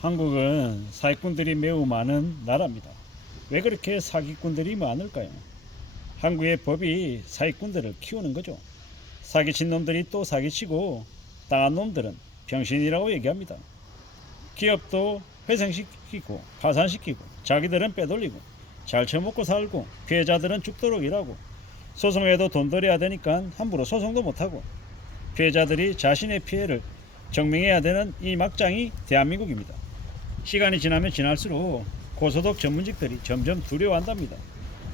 한국은 사기꾼들이 매우 많은 나라입니다. 왜 그렇게 사기꾼들이 많을까요? 한국의 법이 사기꾼들을 키우는 거죠. 사기친 놈들이 또 사기치고 당한 놈들은 병신이라고 얘기합니다. 기업도 회생시키고 파산시키고 자기들은 빼돌리고 잘 처먹고 살고 피해자들은 죽도록 일하고 소송해도 돈 들여야 되니까 함부로 소송도 못하고 피해자들이 자신의 피해를 증명해야 되는 이 막장이 대한민국입니다. 시간이 지나면 지날수록 고소득 전문직들이 점점 두려워한답니다.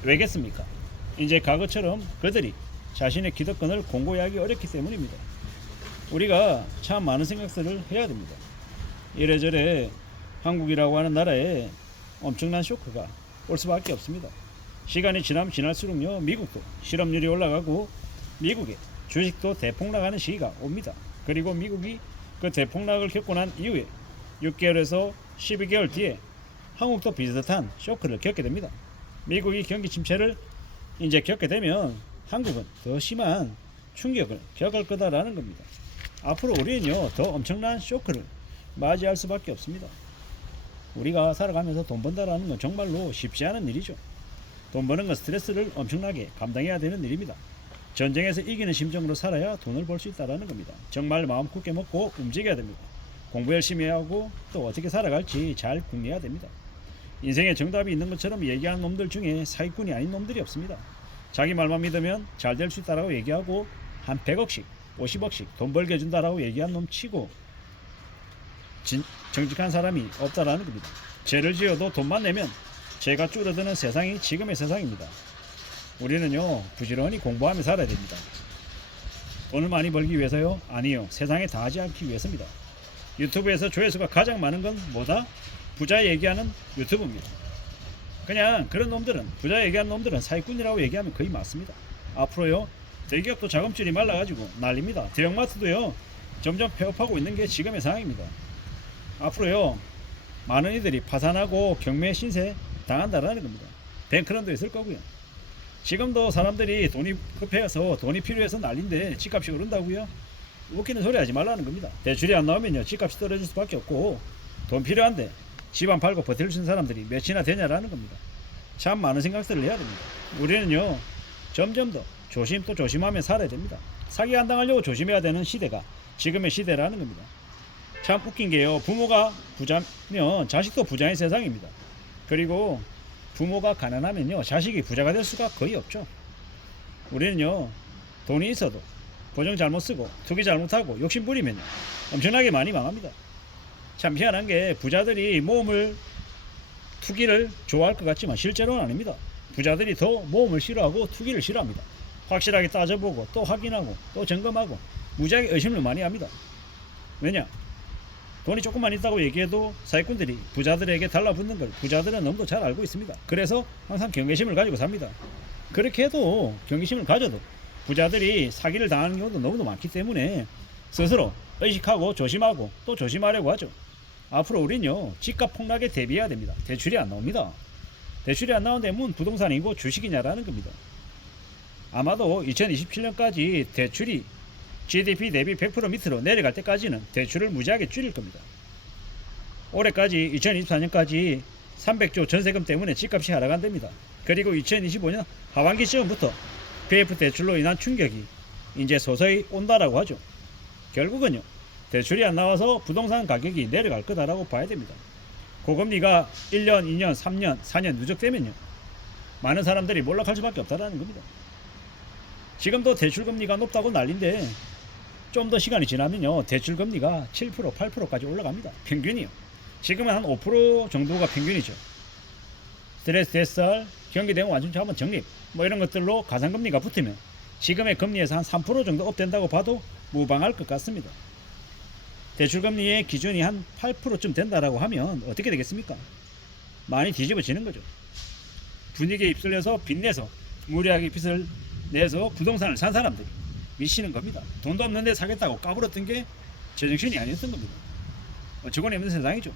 왜겠습니까? 이제 과거처럼 그들이 자신의 기득권을 공고히 하기 어렵기 때문입니다. 우리가 참 많은 생각들을 해야 됩니다. 이래저래 한국이라고 하는 나라에 엄청난 쇼크가 올 수밖에 없습니다. 시간이 지나면 지날수록요, 미국도 실업률이 올라가고 미국의 주식도 대폭락하는 시기가 옵니다. 그리고 미국이 그 대폭락을 겪고 난 이후에 6개월에서 12개월 뒤에 한국도 비슷한 쇼크를 겪게 됩니다. 미국이 경기 침체를 이제 겪게 되면 한국은 더 심한 충격을 겪을 거다라는 겁니다. 앞으로 우리는요, 더 엄청난 쇼크를 맞이할 수밖에 없습니다. 우리가 살아가면서 돈 번다라는 건 정말로 쉽지 않은 일이죠. 돈 버는 건 스트레스를 엄청나게 감당해야 되는 일입니다. 전쟁에서 이기는 심정으로 살아야 돈을 벌 수 있다는 겁니다. 정말 마음 굳게 먹고 움직여야 됩니다. 공부 열심히 하고 또 어떻게 살아갈지 잘 궁리해야 됩니다. 인생에 정답이 있는 것처럼 얘기하는 놈들 중에 사기꾼이 아닌 놈들이 없습니다. 자기 말만 믿으면 잘 될 수 있다라고 얘기하고 한 100억씩 50억씩 돈 벌게 해준다라고 얘기한 놈 치고 정직한 사람이 없다라는 겁니다. 죄를 지어도 돈만 내면 죄가 줄어드는 세상이 지금의 세상입니다. 우리는요, 부지런히 공부하며 살아야 됩니다. 돈을 많이 벌기 위해서요? 아니요, 세상에 다하지 않기 위해서입니다. 유튜브에서 조회수가 가장 많은 건 뭐다? 부자 얘기하는 유튜브입니다. 그냥 그런 놈들은, 부자 얘기하는 놈들은 사기꾼이라고 얘기하면 거의 맞습니다. 앞으로요, 대기업도 자금줄이 말라가지고 난립니다. 대형마트도요, 점점 폐업하고 있는 게 지금의 상황입니다. 앞으로요, 많은 이들이 파산하고 경매 신세 당한다라는 겁니다. 뱅크런도 있을 거고요. 지금도 사람들이 돈이 급해서 돈이 필요해서 난린데 집값이 오른다고요? 웃기는 소리 하지 말라는 겁니다. 대출이 안 나오면요, 집값이 떨어질 수밖에 없고 돈 필요한데 집 안 팔고 버틸 수 있는 사람들이 몇이나 되냐라는 겁니다. 참 많은 생각들을 해야 됩니다. 우리는요, 점점 더 조심 또 조심하며 살아야 됩니다. 사기 안 당하려고 조심해야 되는 시대가 지금의 시대라는 겁니다. 참 웃긴 게요, 부모가 부자면 자식도 부자인 세상입니다. 그리고 부모가 가난하면요, 자식이 부자가 될 수가 거의 없죠. 우리는요, 돈이 있어도 보정 잘못 쓰고 투기 잘못하고 욕심 부리면 엄청나게 많이 망합니다. 참 희한한 게 부자들이 모험을 투기를 좋아할 것 같지만 실제로는 아닙니다. 부자들이 더 모험을 싫어하고 투기를 싫어합니다. 확실하게 따져보고 또 확인하고 또 점검하고 무지하게 의심을 많이 합니다. 왜냐? 돈이 조금만 있다고 얘기해도 사기꾼들이 부자들에게 달라붙는 걸 부자들은 너무도 잘 알고 있습니다. 그래서 항상 경계심을 가지고 삽니다. 그렇게 해도 경계심을 가져도 부자들이 사기를 당하는 경우도 너무도 많기 때문에 스스로 의식하고 조심하고 또 조심하려고 하죠. 앞으로 우리는요, 집값 폭락에 대비해야 됩니다. 대출이 안 나옵니다. 대출이 안 나오는데 문 부동산이고 주식이냐라는 겁니다. 아마도 2027년까지 대출이 GDP 대비 100% 밑으로 내려갈 때까지는 대출을 무지하게 줄일 겁니다. 올해까지 2024년까지 300조 전세금 때문에 집값이 하락한답니다. 그리고 2025년 하반기 시점부터 PF 대출로 인한 충격이 이제 서서히 온다라고 하죠. 결국은요, 대출이 안 나와서 부동산 가격이 내려갈 거다라고 봐야 됩니다. 고금리가 1년, 2년, 3년, 4년 누적되면요, 많은 사람들이 몰락할 수밖에 없다라는 겁니다. 지금도 대출금리가 높다고 난린데 좀 더 시간이 지나면요, 대출금리가 7%, 8%까지 올라갑니다. 평균이요. 지금은 한 5% 정도가 평균이죠. 스트레스 대출, 경기대응 완전 자본 적립 뭐 이런 것들로 가상금리가 붙으면 지금의 금리에서 한 3% 정도 업된다고 봐도 무방할 것 같습니다. 대출금리의 기준이 한 8%쯤 된다라고 하면 어떻게 되겠습니까? 많이 뒤집어지는 거죠. 분위기에 휩쓸려서 빚내서 무리하게 빚을 내서 부동산을 산 사람들이 미치는 겁니다. 돈도 없는데 사겠다고 까불었던 게 제정신이 아니었던 겁니다. 어처구니 없는 세상이죠.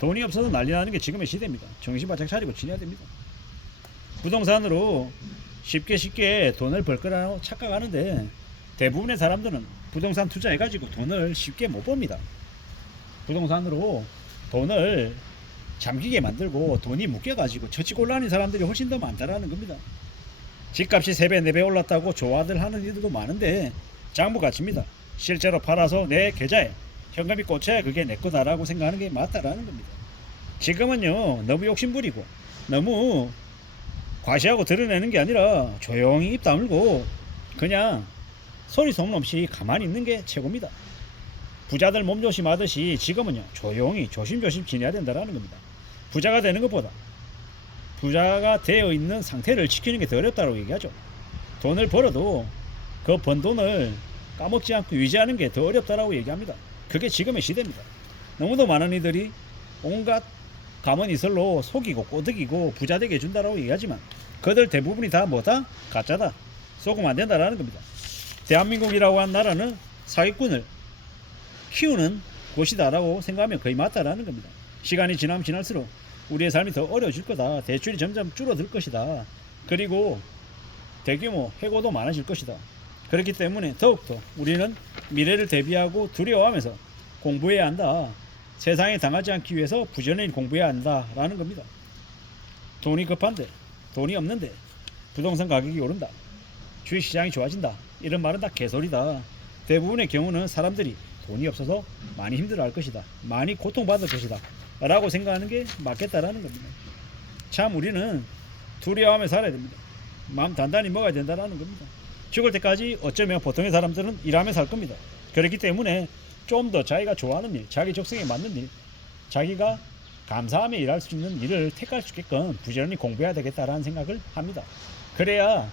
돈이 없어서 난리 나는 게 지금의 시대입니다. 정신 바짝 차리고 지내야 됩니다. 부동산으로 쉽게 돈을 벌 거라고 착각하는데 대부분의 사람들은 부동산 투자해가지고 돈을 쉽게 못 법니다. 부동산으로 돈을 잠기게 만들고 돈이 묶여가지고 처치곤란한 사람들이 훨씬 더 많다라는 겁니다. 집값이 3배 4배 올랐다고 좋아들 하는 이들도 많은데 장부가치입니다. 실제로 팔아서 내 계좌에 현금이 꽂혀야 그게 내 거다라고 생각하는 게 맞다라는 겁니다. 지금은요 너무 욕심부리고 너무 과시하고 드러내는 게 아니라 조용히 입 다물고 그냥 소리 소문 없이 가만히 있는 게 최고입니다. 부자들 몸조심하듯이 지금은요 조용히 조심조심 지내야 된다는 겁니다. 부자가 되는 것보다 부자가 되어 있는 상태를 지키는 게 더 어렵다고 얘기하죠. 돈을 벌어도 그 번 돈을 까먹지 않고 유지하는 게 더 어렵다고 얘기합니다. 그게 지금의 시대입니다. 너무도 많은 이들이 온갖 가문이설로 속이고 꼬드기고 부자 되게 해준다고 얘기하지만 그들 대부분이 다 뭐다? 가짜다. 속으면 안 된다라는 겁니다. 대한민국이라고 한 나라는 사기꾼을 키우는 곳이다라고 생각하면 거의 맞다라는 겁니다. 시간이 지나면 지날수록 우리의 삶이 더 어려워질 거다. 대출이 점점 줄어들 것이다. 그리고 대규모 해고도 많아질 것이다. 그렇기 때문에 더욱더 우리는 미래를 대비하고 두려워하면서 공부해야 한다. 세상에 당하지 않기 위해서 부지런히 공부해야 한다라는 겁니다. 돈이 급한데 돈이 없는데 부동산 가격이 오른다. 주식시장이 좋아진다. 이런 말은 다 개소리다. 대부분의 경우는 사람들이 돈이 없어서 많이 힘들어할 것이다. 많이 고통받을 것이다. 라고 생각하는 게 맞겠다라는 겁니다. 참 우리는 두려워하며 살아야 됩니다. 마음 단단히 먹어야 된다라는 겁니다. 죽을 때까지 어쩌면 보통의 사람들은 일하며 살 겁니다. 그렇기 때문에 좀 더 자기가 좋아하는 일, 자기 적성에 맞는 일, 자기가 감사하며 일할 수 있는 일을 택할 수 있게끔 부지런히 공부해야 되겠다라는 생각을 합니다. 그래야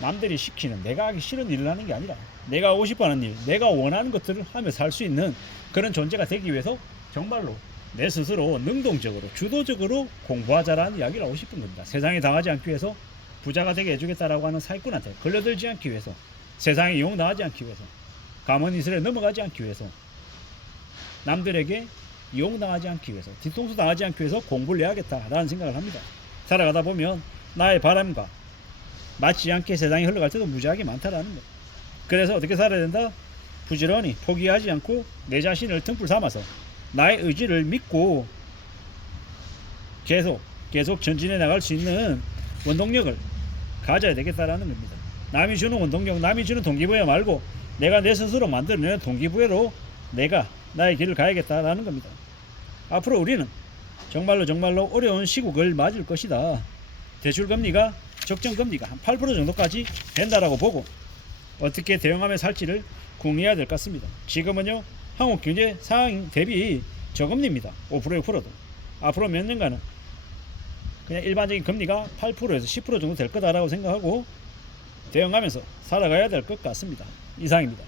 남들이 시키는 내가 하기 싫은 일을 하는 게 아니라 내가 하고 싶어하는 일, 내가 원하는 것들을 하며 살 수 있는 그런 존재가 되기 위해서 정말로 내 스스로 능동적으로 주도적으로 공부하자라는 이야기를 하고 싶은 겁니다. 세상에 당하지 않기 위해서 부자가 되게 해주겠다라고 하는 사기꾼한테 걸려들지 않기 위해서 세상에 이용당하지 않기 위해서 가문이슬에 넘어가지 않기 위해서 남들에게 이용당하지 않기 위해서 뒤통수 당하지 않기 위해서 공부를 해야겠다라는 생각을 합니다. 살아가다 보면 나의 바람과 맞지 않게 세상이 흘러갈 때도 무지하게 많다라는 것. 그래서 어떻게 살아야 된다? 부지런히 포기하지 않고 내 자신을 등불 삼아서 나의 의지를 믿고 계속 전진해 나갈 수 있는 원동력을 가져야 되겠다라는 겁니다. 남이 주는 원동력, 남이 주는 동기부여 말고 내가 내 스스로 만들어내는 동기부여로 내가 나의 길을 가야겠다라는 겁니다. 앞으로 우리는 정말로 어려운 시국을 맞을 것이다. 대출금리가 적정금리가 한 8% 정도까지 된다라고 보고 어떻게 대응하며 살지를 궁리해야 될 것 같습니다. 지금은요 한국 경제 상황 대비 저금리입니다. 5% 6%도 앞으로 몇 년간은 그냥 일반적인 금리가 8%에서 10% 정도 될 거다라고 생각하고 대응하면서 살아가야 될 것 같습니다. 이상입니다.